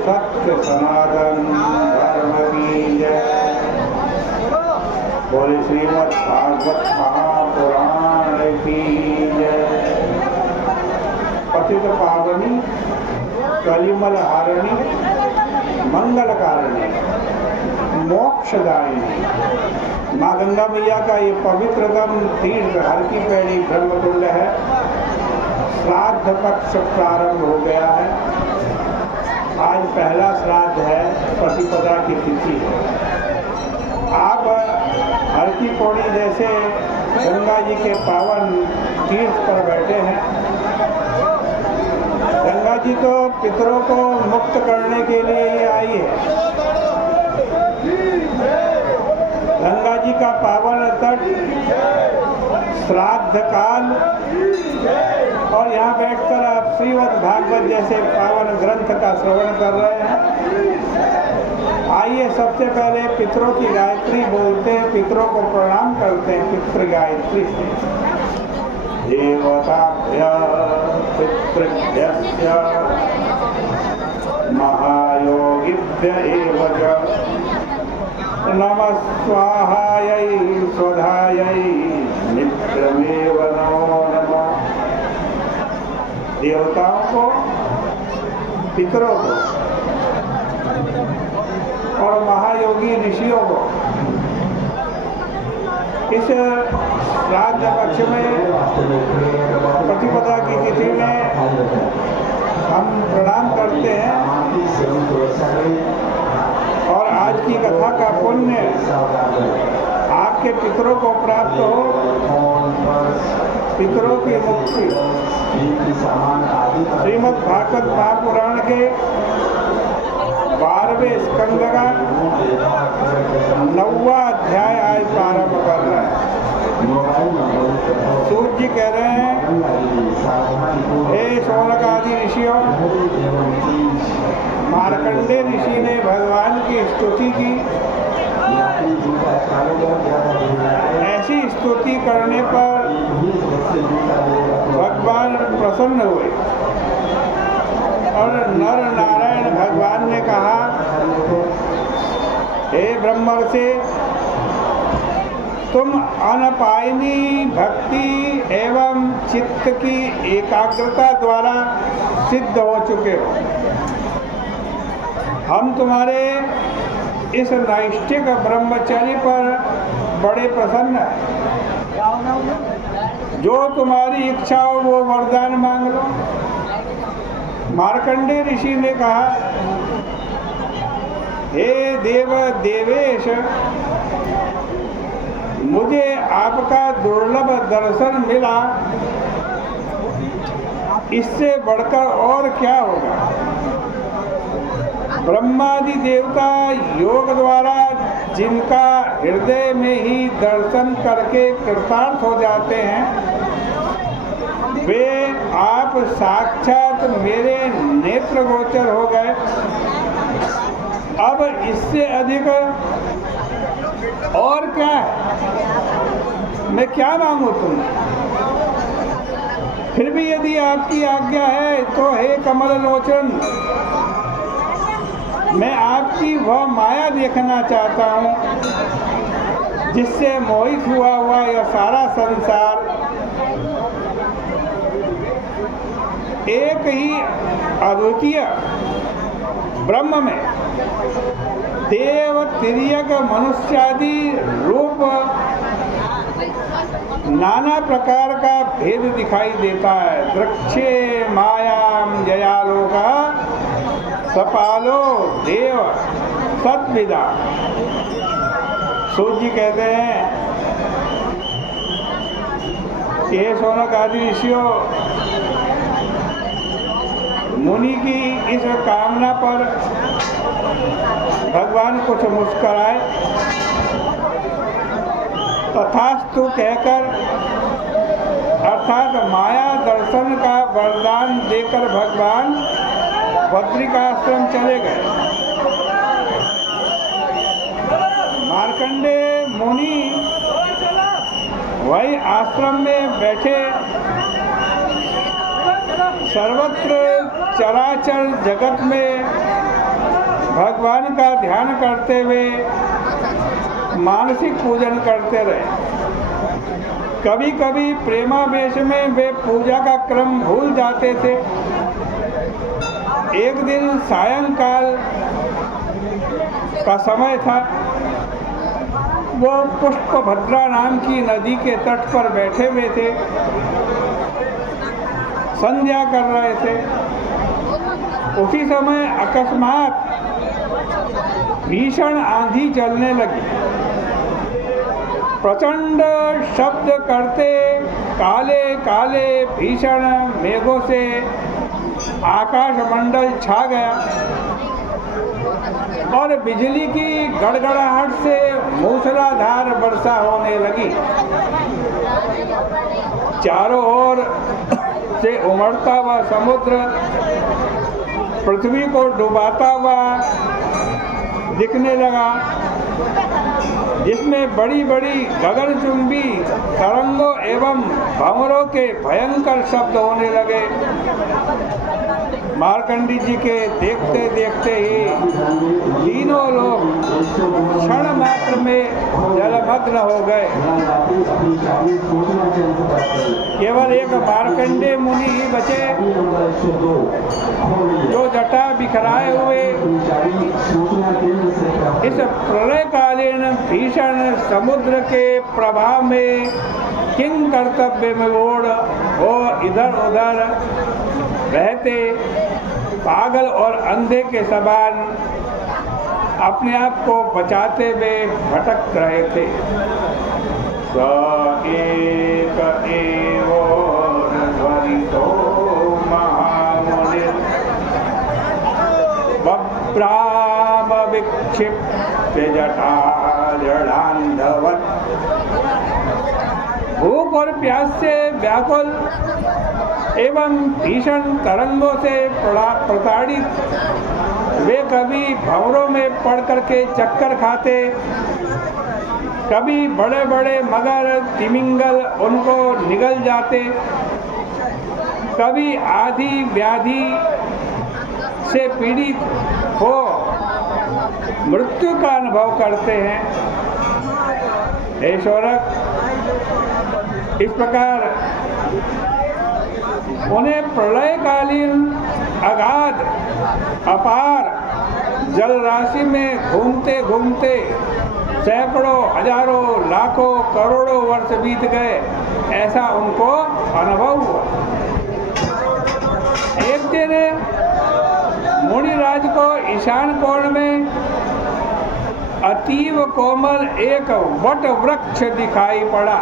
सत्य सनातन धर्म की जय। बोले श्रीमद् भागवत महापुराण की जय। पतित पावनी कलिमल हारिणी मंगलकारिणी मोक्षदायिनी माँ गंगा मैया का ये पवित्रतम तीर्थ हर की पैड़ी ब्रह्मकुंड है। श्राद्ध पक्ष प्रारंभ हो गया है। आज पहला श्राद्ध है, प्रतिपदा की तिथि है। आप हर की पौड़ी जैसे गंगा जी के पावन तीर्थ पर बैठे हैं। गंगा जी तो पितरों को मुक्त करने के लिए ही आई है। गंगा जी का पावन तट, श्राद्ध काल, और यहाँ बैठकर आप श्रीमद् भागवत जैसे पावन ग्रंथ का श्रवण कर रहे हैं। आइए सबसे पहले पितरों की गायत्री बोलते हैं, पितरों को प्रणाम करते हैं पितृ गायत्री से। देवताभ्य पितृभ्यस्य महायोगिभ्य एव च नमः स्वाहायै स्वधायै नित्यमेव नमो नमः। देवताओं को, पितरों को और महायोगी ऋषियों को इस श्राद्ध पक्ष में प्रतिपदा की तिथि में हम प्रणाम करते हैं और आज की कथा का पुण्य आपके पितरों को प्राप्त हो, पितरों की मुक्ति। श्रीमद् भागवत महापुराण के 12वें स्कंद का 9वां अध्याय आज प्रारंभ कर रहे हैं। सूर्य जी कह रहे हैं, हे शौनक आदि ऋषियों, मार्कंडेय ऋषि ने भगवान की स्तुति की। ऐसी स्तुति करने पर भगवान प्रसन्न हुए और नर नारायण भगवान ने कहा, हे ब्रह्मर्षि, तुम अनपायनी भक्ति एवं चित्त की एकाग्रता द्वारा सिद्ध हो चुके हो। हम तुम्हारे इस नैष्ठिक ब्रह्मचर्य पर बड़े प्रसन्न हैं। जो तुम्हारी इच्छा हो वो वरदान मांग लो। मार्कंडेय ऋषि ने कहा, हे देव देवेश, मुझे आपका दुर्लभ दर्शन मिला, इससे बढ़कर और क्या होगा। ब्रह्मादि देवता योग द्वारा जिनका हृदय में ही दर्शन करके कृतार्थ हो जाते हैं, वे आप साक्षात मेरे नेत्र गोचर हो गए। अब इससे अधिक और क्या है, मैं क्या मांगू तुमसे। फिर भी यदि आपकी आज्ञा है तो हे कमल लोचन, मैं आपकी वह माया देखना चाहता हूँ जिससे मोहित हुआ यह सारा संसार एक ही अद्वितीय ब्रह्म में देव तिर्यक मनुष्यादि रूप नाना प्रकार का भेद दिखाई देता है। दृक्षे मायाम जयालोका सपालो देव सद्विदा। सूर्य जी कहते हैं, ये शौनक आदि ऋषियों, मुनि की इस कामना पर भगवान कुछ मुस्कुराए। तथास्तु कहकर अर्थात माया दर्शन का वरदान देकर भगवान बद्रिकाश्रम चले गए। मार्कंडेय मुनि वही आश्रम में बैठे सर्वत्र चराचर जगत में भगवान का ध्यान करते हैं। भगवान का ध्यान करते हुए मानसिक पूजन करते रहे। कभी कभी प्रेमावेश में वे पूजा का क्रम भूल जाते थे। एक दिन सायंकाल का समय था। वो पुष्पभद्रा नाम की नदी के तट पर बैठे हुए थे, संध्या कर रहे थे। उसी समय अकस्मात भीषण आंधी चलने लगी। प्रचंड शब्द करते काले काले भीषण मेघों से आकाशमंडल छा गया और बिजली की गड़गड़ाहट से मूसलाधार वर्षा होने लगी। चारों ओर से उमड़ता हुआ समुद्र पृथ्वी को डुबाता हुआ दिखने लगा, जिसमें बड़ी बड़ी गगनचुंबी तरंगों एवं भंवरों के भयंकर शब्द होने लगे। मार्कंडी जी के देखते देखते ही तीनों लोग क्षण मात्र में जलमग्न हो गए। केवल एक मार्कंडेय मुनि ही बचे, जो जटा बिखराए हुए इस प्रलयकालीन भीषण समुद्र के प्रभाव में किंग कर्तव्य में ओढ़ हो इधर उधर बहते पागल और अंधे के समान अपने आप को बचाते हुए भटक रहे थे। स एक एवं ध्वनितो महामुनिर् बभ्राम विक्षिप्य जटा जडान्धवत्। भूख और प्यास से व्याकुल एवं भीषण तरंगों से प्रताड़ित वे कभी भंवरों में पड़ करके चक्कर खाते, कभी बड़े बड़े मगर तिमिंगल उनको निगल जाते, कभी आधी व्याधि से पीड़ित हो मृत्यु का अनुभव करते हैं। हे शौनक, इस प्रकार उन्हें प्रलयकालीन अगाध अपार जल राशि में घूमते घूमते सैकड़ों हजारों लाखों करोड़ों वर्ष बीत गए, ऐसा उनको अनुभव हुआ। एक दिन मुनिराज को ईशान कोण में अतीव कोमल एक वट वृक्ष दिखाई पड़ा।